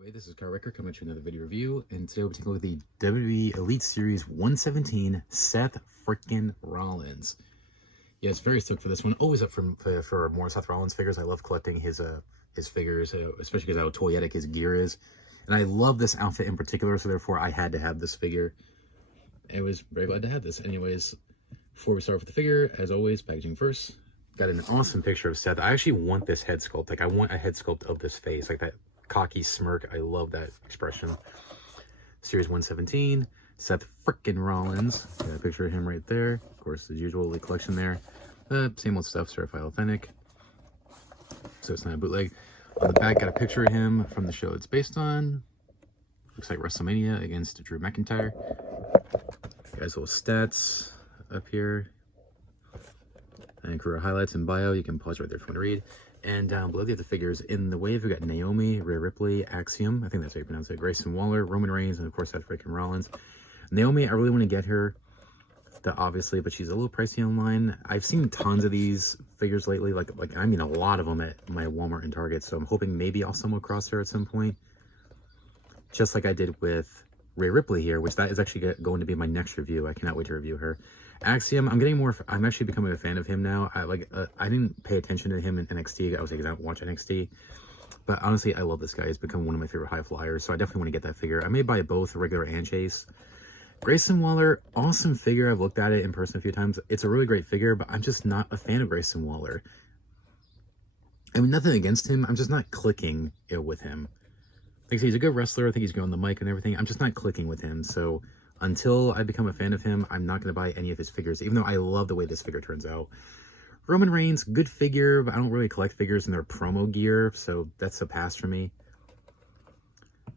everybody, this is Car Wrecker coming to another video review, and today we'll be taking a look at the WWE Elite Series 117 Seth Freakin Rollins. Yeah, it's very stoked for this one. Always up for more Seth Rollins figures. I love collecting his figures, especially because how toyetic his gear is, and I love this outfit in particular. So therefore, I had to have this figure. I was very glad to have this. Anyways, before we start with the figure, as always, packaging first. Got an awesome picture of Seth. I actually want this head sculpt. Like, I want a head sculpt of this face, like that cocky smirk. I love that expression. Series 117, Seth Freakin Rollins. Got a picture of him right there. Of course, the usual Elite collection there. Same old stuff, certified authentic. So it's not a bootleg. On the back, got a picture of him from the show it's based on. Looks like WrestleMania against Drew McIntyre. Guys, little stats up here. And career highlights and bio. You can pause right there if you want to read. And down below, they have the figures. In the wave, we got Naomi, Rhea Ripley, Axiom. I think that's how you pronounce it. Grayson Waller, Roman Reigns, and of course, Seth Freakin Rollins. Naomi, I really want to get her, obviously, but she's a little pricey online. I've seen tons of these figures lately. Like I mean, a lot of them at my Walmart and Target. So I'm hoping maybe I'll stumble across her at some point. Just like I did with Rhea Ripley here, which that is actually going to be my next review. I cannot wait to review her. Axiom, I'm actually becoming a fan of him now. I didn't pay attention to him in NXT. I was like, I don't watch NXT. But honestly, I love this guy. He's become one of my favorite high flyers. So I definitely want to get that figure. I may buy both regular and chase. Grayson Waller, awesome figure. I've looked at it in person a few times. It's a really great figure, but I'm just not a fan of Grayson Waller. I mean, nothing against him. I'm just not clicking with him. Like I say, he's a good wrestler. I think he's good on the mic and everything. I'm just not clicking with him. So until I become a fan of him, I'm not going to buy any of his figures, even though I love the way this figure turns out. Roman Reigns, good figure, but I don't really collect figures in their promo gear, so that's a pass for me.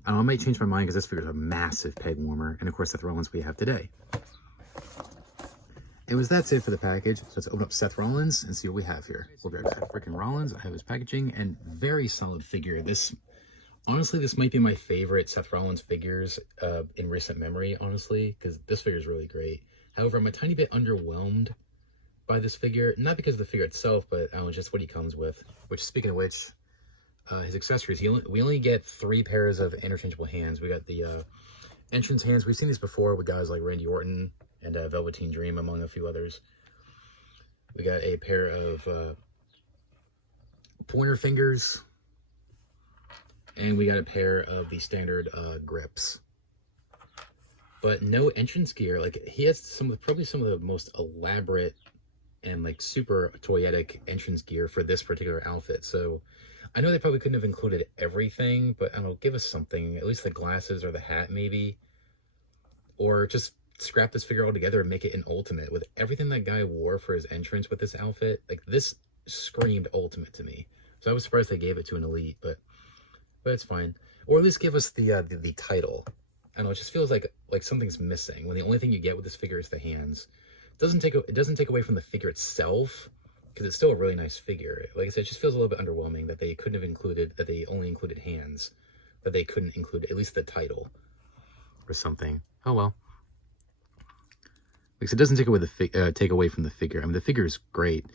I don't know, I might change my mind because this figure is a massive peg warmer, and of course, Seth Rollins we have today. And that's it for the package. So let's open up Seth Rollins and see what we have here. We'll grab Seth freaking Rollins. I have his packaging, and very solid figure. Honestly, this might be my favorite Seth Rollins figures in recent memory, honestly, because this figure is really great. However, I'm a tiny bit underwhelmed by this figure. Not because of the figure itself, but I don't know, just what he comes with. Which, speaking of which, his accessories, we only get 3 pairs of interchangeable hands. We got the entrance hands. We've seen these before with guys like Randy Orton and Velveteen Dream, among a few others. We got a pair of pointer fingers. And we got a pair of the standard grips. But no entrance gear. Like, he has probably some of the most elaborate and like super toyetic entrance gear for this particular outfit. So I know they probably couldn't have included everything, but I don't know, give us something, at least the glasses or the hat maybe. Or just scrap this figure altogether and make it an ultimate. With everything that guy wore for his entrance with this outfit, like, this screamed ultimate to me. So I was surprised they gave it to an Elite, but it's fine. Or at least give us the title. I don't know, it just feels like something's missing when the only thing you get with this figure is the hands. It doesn't take away from the figure itself, because it's still a really nice figure. Like I said, it just feels a little bit underwhelming that they couldn't have included, that they only included hands, that they couldn't include at least the title or something. Oh well. Like I said, it doesn't take away from the figure. I mean, the figure is great.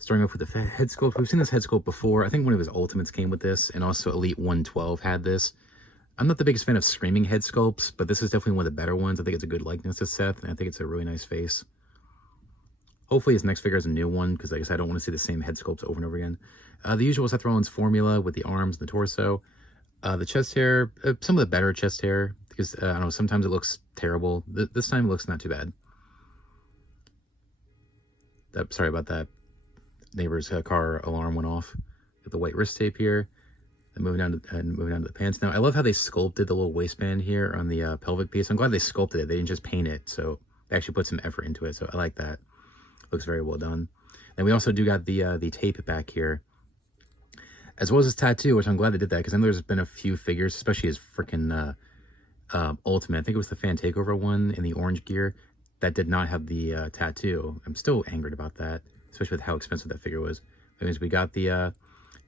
Starting off with the head sculpt. We've seen this head sculpt before. I think one of his Ultimates came with this, and also Elite 112 had this. I'm not the biggest fan of screaming head sculpts, but this is definitely one of the better ones. I think it's a good likeness to Seth, and I think it's a really nice face. Hopefully his next figure is a new one, because like I said, I don't want to see the same head sculpts over and over again. The usual Seth Rollins formula with the arms and the torso. The chest hair, some of the better chest hair, because I don't know, sometimes it looks terrible. This time it looks not too bad. Sorry about that. Neighbor's car alarm went off. Got the white wrist tape here. And moving down to the pants. Now, I love how they sculpted the little waistband here on the pelvic piece. I'm glad they sculpted it. They didn't just paint it, so they actually put some effort into it. So I like that. Looks very well done. And we also do got the tape back here, as well as his tattoo, which I'm glad they did that, because I know there's been a few figures, especially his freaking Ultimate. I think it was the Fan Takeover one in the orange gear that did not have the tattoo. I'm still angered about that, especially with how expensive that figure was. Anyways, we got the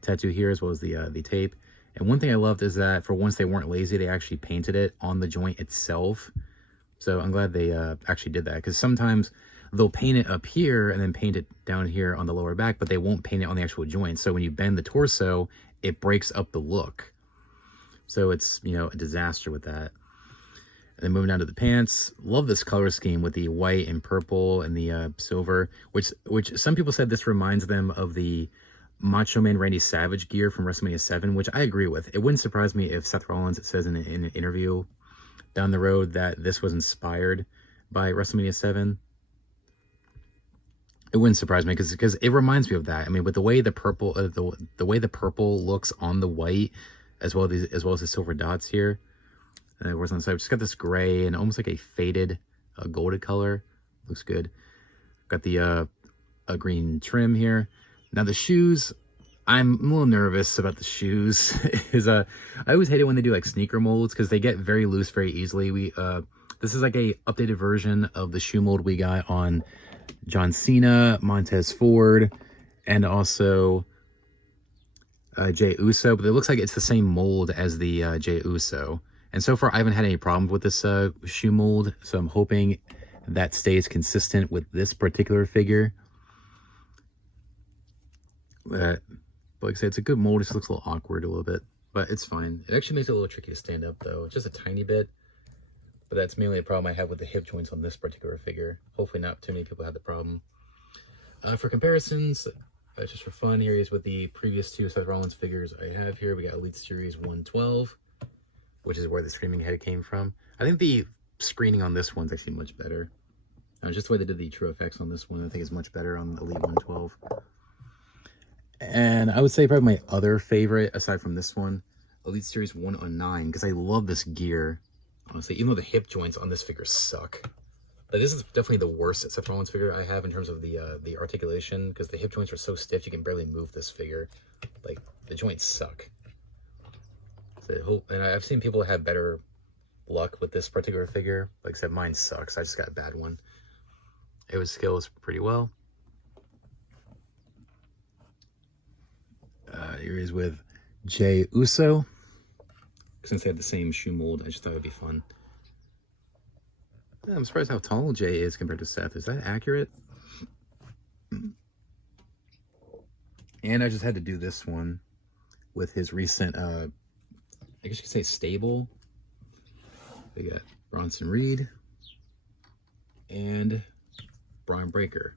tattoo here, as well as the tape. And one thing I loved is that for once they weren't lazy, they actually painted it on the joint itself. So I'm glad they actually did that, because sometimes they'll paint it up here and then paint it down here on the lower back, but they won't paint it on the actual joint. So when you bend the torso, it breaks up the look. So it's, you know, a disaster with that. And then moving down to the pants, love this color scheme with the white and purple and the silver, which some people said this reminds them of the Macho Man Randy Savage gear from WrestleMania 7, which I agree with. It wouldn't surprise me if Seth Rollins says in an interview down the road that this was inspired by WrestleMania 7. It wouldn't surprise me because it reminds me of that. I mean, with the way the purple the way the purple looks on the white, as well as the silver dots here. Whereas on the side, just got this gray and almost like a faded golded color. Looks good. Got the a green trim here. Now the shoes, I'm a little nervous about the shoes. I always hate it when they do like sneaker molds because they get very loose very easily. This is like a updated version of the shoe mold we got on John Cena, Montez Ford, and also Jey Uso. But it looks like it's the same mold as the Jey Uso. And so far, I haven't had any problems with this shoe mold, so I'm hoping that stays consistent with this particular figure. But like I said, it's a good mold. It just looks a little awkward a little bit, but it's fine. It actually makes it a little tricky to stand up, though. Just a tiny bit, but that's mainly a problem I have with the hip joints on this particular figure. Hopefully not too many people have the problem. For comparisons, just for fun, here is with the previous two Seth Rollins figures I have here. We got Elite Series 112. Which is where the screaming head came from. I think the screening on this one's actually much better. Just the way they did the true effects on this one, I think is much better on Elite 112. And I would say probably my other favorite, aside from this one, Elite Series 109, because I love this gear. Honestly, even though the hip joints on this figure suck. But this is definitely the worst Seth Rollins figure I have in terms of the articulation, because the hip joints are so stiff you can barely move this figure. Like, the joints suck. And I've seen people have better luck with this particular figure. Like I said, mine sucks. I just got a bad one. It was scales pretty well. Here he is with Jey Uso. Since they have the same shoe mold, I just thought it would be fun. Yeah, I'm surprised how tall Jey is compared to Seth. Is that accurate? And I just had to do this one with his recent I guess you could say stable. We got Bronson Reed and Braun Breaker.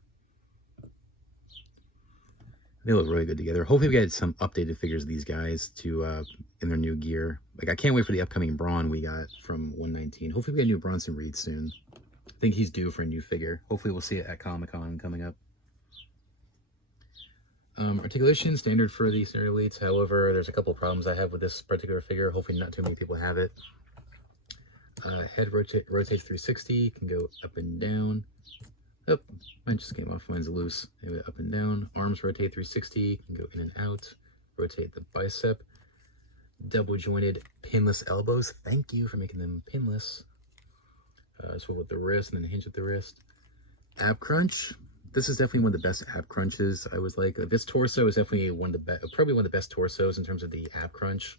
They look really good together. Hopefully we get some updated figures of these guys to in their new gear. Like, I can't wait for the upcoming Braun we got from 119. Hopefully we get a new Bronson Reed soon. I think he's due for a new figure. Hopefully we'll see it at Comic-Con coming up. Articulation, standard for the Scenario Elites. However, there's a couple of problems I have with this particular figure. Hopefully not too many people have it. Head rotates 360, can go up and down. Oh, mine just came off, mine's loose. Anyway, up and down. Arms rotate 360, can go in and out. Rotate the bicep. Double jointed pinless elbows. Thank you for making them pinless. Swivel with the wrist and then hinge at the wrist. Ab crunch. This is definitely one of the best ab crunches. I was like, this torso is definitely probably one of the best torsos in terms of the ab crunch.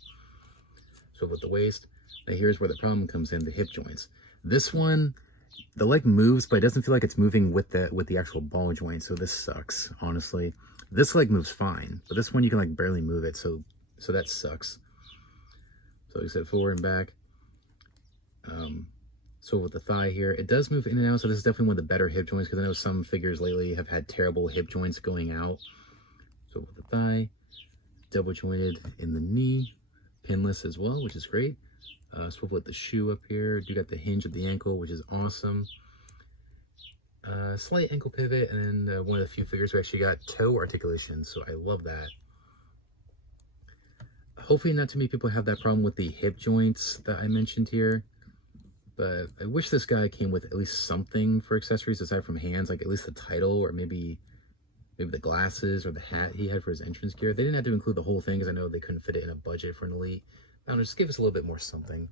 So with the waist. Now here's where the problem comes in, the hip joints. This one, the leg moves, but it doesn't feel like it's moving with the actual ball joint. So this sucks, honestly. This leg moves fine, but this one you can like barely move it. So that sucks. So like I said, forward and back. So with the thigh here, it does move in and out, so this is definitely one of the better hip joints, because I know some figures lately have had terrible hip joints going out. So with the thigh, double jointed in the knee, pinless as well, which is great. Swivel with the shoe up here. Do got the hinge at the ankle, which is awesome. Slight ankle pivot, and then one of the few figures who actually got toe articulation, so I love that. Hopefully not too many people have that problem with the hip joints that I mentioned here. But I wish this guy came with at least something for accessories aside from hands, like at least the title or maybe the glasses or the hat he had for his entrance gear. They didn't have to include the whole thing because I know they couldn't fit it in a budget for an Elite. I don't know, just give us a little bit more something.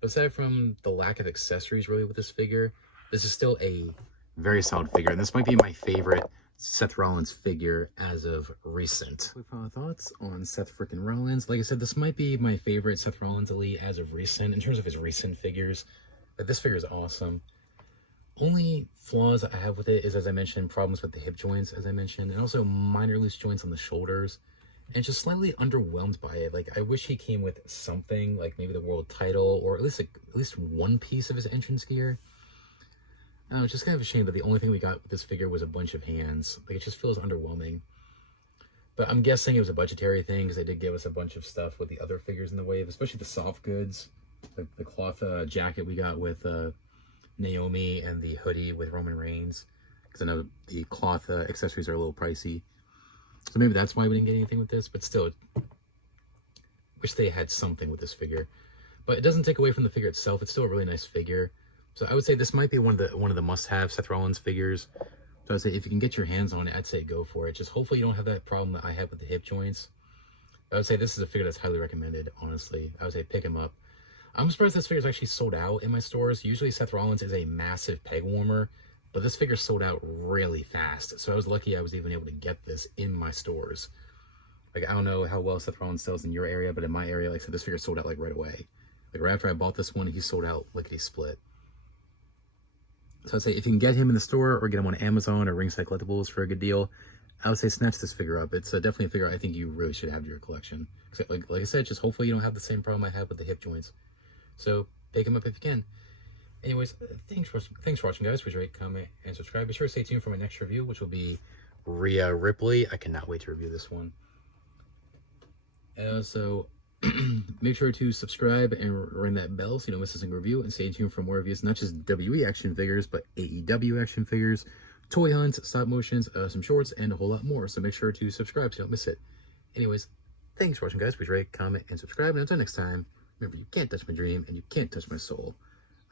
But aside from the lack of accessories really with this figure, this is still a very solid figure. And this might be my favorite Seth Rollins figure as of recent. Final thoughts on Seth freaking Rollins. Like I said, this might be my favorite Seth Rollins Elite as of recent in terms of his recent figures. But this figure is awesome. Only flaws I have with it is, as I mentioned, problems with the hip joints, as I mentioned, and also minor loose joints on the shoulders. and just slightly underwhelmed by it. Like, I wish he came with something, like maybe the world title, or at least one piece of his entrance gear. I don't know, it's just kind of a shame that the only thing we got with this figure was a bunch of hands. Like, it just feels underwhelming. But I'm guessing it was a budgetary thing, because they did give us a bunch of stuff with the other figures in the wave, especially the soft goods. The cloth jacket we got with Naomi, and the hoodie with Roman Reigns. Because I know the cloth accessories are a little pricey. So maybe that's why we didn't get anything with this. But still, wish they had something with this figure. But it doesn't take away from the figure itself. It's still a really nice figure. So I would say this might be one of the must-have Seth Rollins figures. So I'd say if you can get your hands on it, I'd say go for it. Just hopefully you don't have that problem that I have with the hip joints. I would say this is a figure that's highly recommended, honestly. I would say pick him up. I'm surprised this figure is actually sold out in my stores. Usually Seth Rollins is a massive peg warmer, but this figure sold out really fast. So I was lucky I was even able to get this in my stores. Like, I don't know how well Seth Rollins sells in your area, but in my area, like I said, this figure sold out like right away. Like right after I bought this one, he sold out lickety split. So I'd say if you can get him in the store or get him on Amazon or Ringside Collectibles for a good deal, I would say snatch this figure up. It's definitely a figure I think you really should have in your collection. Like I said, just hopefully you don't have the same problem I had with the hip joints. So pick him up if you can. Anyways, thanks for watching, guys. Please rate, comment, and subscribe. Be sure to stay tuned for my next review, which will be Rhea Ripley. I cannot wait to review this one. And also, make sure to subscribe and ring that bell so you don't miss a single review, and stay tuned for more reviews, not just WWE action figures, but AEW action figures, toy hunts, stop motions, some shorts, and a whole lot more. So make sure to subscribe so you don't miss it. Anyways, thanks for watching, guys. Please rate, comment, and subscribe. And until next time, remember, you can't touch my dream and you can't touch my soul.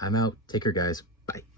I'm out. Take care, guys. Bye.